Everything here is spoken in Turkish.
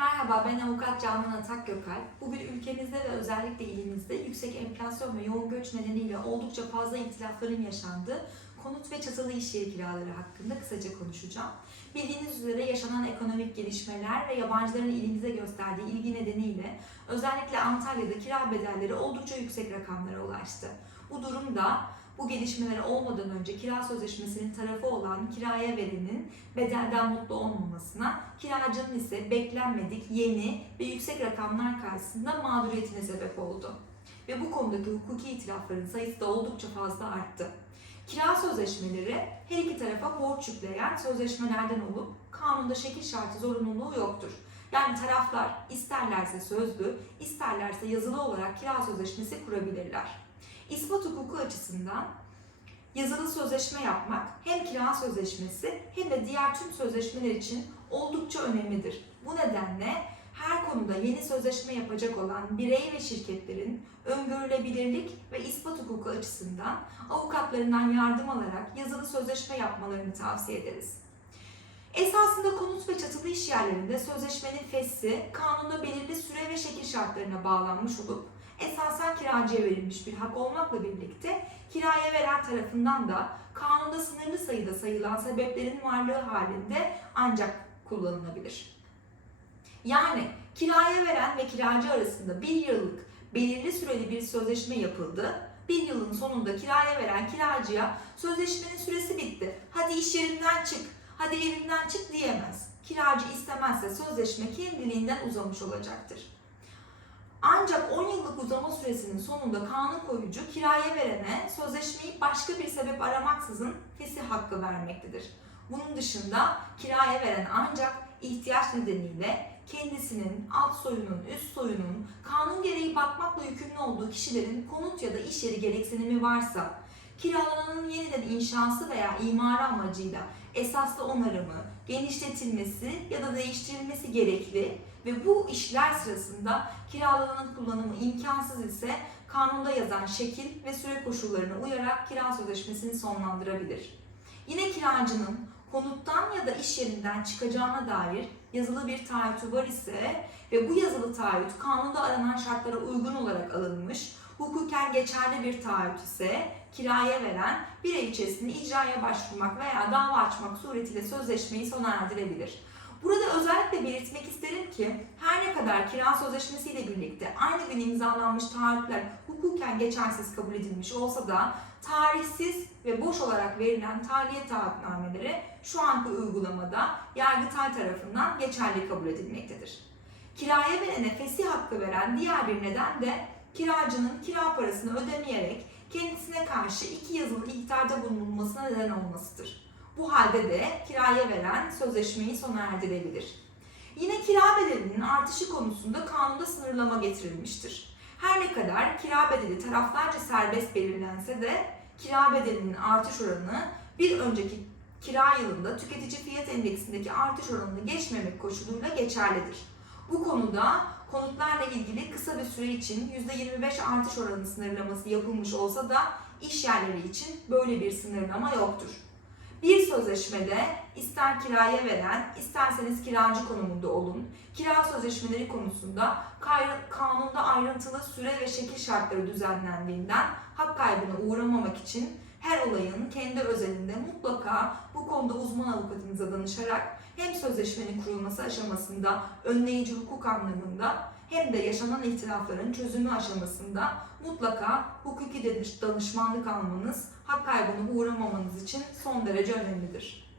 Merhaba ben avukat Canan Atak Gökalp. Bugün ülkemizde ve özellikle ilimizde yüksek enflasyon ve yoğun göç nedeniyle oldukça fazla ihtilafların yaşandığı konut ve çatılı iş yeri kiraları hakkında kısaca konuşacağım. Bildiğiniz üzere yaşanan ekonomik gelişmeler ve yabancıların ilimize gösterdiği ilgi nedeniyle özellikle Antalya'da kira bedelleri oldukça yüksek rakamlara ulaştı. Bu durumda bu gelişmeler olmadan önce kira sözleşmesinin tarafı olan kiraya verenin bedelden mutlu olmamasına, kiracının ise beklenmedik, yeni ve yüksek rakamlar karşısında mağduriyetine sebep oldu. Ve bu konudaki hukuki itirafların sayısı da oldukça fazla arttı. Kira sözleşmeleri her iki tarafa borç yükleyen sözleşmelerden olup kanunda şekil şartı zorunluluğu yoktur. Yani taraflar isterlerse sözlü, isterlerse yazılı olarak kira sözleşmesi kurabilirler. İspat hukuku açısından yazılı sözleşme yapmak hem kira sözleşmesi hem de diğer tüm sözleşmeler için oldukça önemlidir. Bu nedenle her konuda yeni sözleşme yapacak olan birey ve şirketlerin öngörülebilirlik ve ispat hukuku açısından avukatlarından yardım alarak yazılı sözleşme yapmalarını tavsiye ederiz. Esasında konut ve çatılı iş yerlerinde sözleşmenin fesli kanunda belirli süre ve şekil şartlarına bağlanmış olup esasen kiracıya verilmiş bir hak olmakla birlikte kiraya veren tarafından da kanunda sınırlı sayıda sayılan sebeplerin varlığı halinde ancak kullanılabilir. Yani kiraya veren ve kiracı arasında bir yıllık belirli süreli bir sözleşme yapıldı. Bir yılın sonunda kiraya veren kiracıya sözleşmenin süresi bitti. Hadi iş yerinden çık, hadi evinden çık diyemez. Kiracı istemezse sözleşme kendiliğinden uzamış olacaktır. Ancak 10 yıllık uzama süresinin sonunda kanun koyucu kiraya verene sözleşmeyi başka bir sebep aramaksızın fesih hakkı vermektedir. Bunun dışında kiraya veren ancak ihtiyaç nedeniyle kendisinin, alt soyunun, üst soyunun kanun gereği bakmakla yükümlü olduğu kişilerin konut ya da iş yeri gereksinimi varsa, kiralananın yeniden inşası veya imarı amacıyla esaslı onarımı, genişletilmesi ya da değiştirilmesi gerekli ve bu işler sırasında kiralananın kullanımı imkansız ise kanunda yazan şekil ve süre koşullarına uyarak kira sözleşmesini sonlandırabilir. Yine kiracının konuttan ya da iş yerinden çıkacağına dair yazılı bir taahhütü var ise ve bu yazılı taahhüt kanunda aranan şartlara uygun olarak alınmış, hukuken geçerli bir taahhüt ise kiraya veren bir ay icraya başvurmak veya dava açmak suretiyle sözleşmeyi sona erdirebilir. Burada özellikle belirtmek isterim ki her ne kadar kira sözleşmesiyle birlikte aynı gün imzalanmış taahhütler hukuken geçersiz kabul edilmiş olsa da tarihsiz ve boş olarak verilen tahliye taahhütnameleri şu anki uygulamada Yargıtay tarafından geçerli kabul edilmektedir. Kiraya verene fesih hakkı veren diğer bir neden de kiracının kira parasını ödemeyerek kendisine karşı iki yazılı ihtarda bulunmasına neden olmasıdır. Bu halde de kiraya veren sözleşmeyi sona erdirebilir. Yine kira bedelinin artışı konusunda kanunda sınırlama getirilmiştir. Her ne kadar kira bedeli taraflarca serbest belirlense de kira bedelinin artış oranı bir önceki kira yılında tüketici fiyat endeksindeki artış oranını geçmemek koşuluyla geçerlidir. Bu konuda konutlarla ilgili kısa bir süre için %25 artış oranı sınırlaması yapılmış olsa da iş yerleri için böyle bir sınırlama yoktur. Bir sözleşmede ister kiraya veren, isterseniz kiracı konumunda olun, kira sözleşmeleri konusunda kanunda ayrıntılı süre ve şekil şartları düzenlendiğinden hak kaybına uğramamak için her olayın kendi özelinde mutlaka bu konuda uzman avukatınıza danışarak hem sözleşmenin kurulması aşamasında önleyici hukuk anlamında hem de yaşanan ihtilafların çözümü aşamasında mutlaka hukuki danışmanlık almanız, hak kaybına uğramamanız için son derece önemlidir.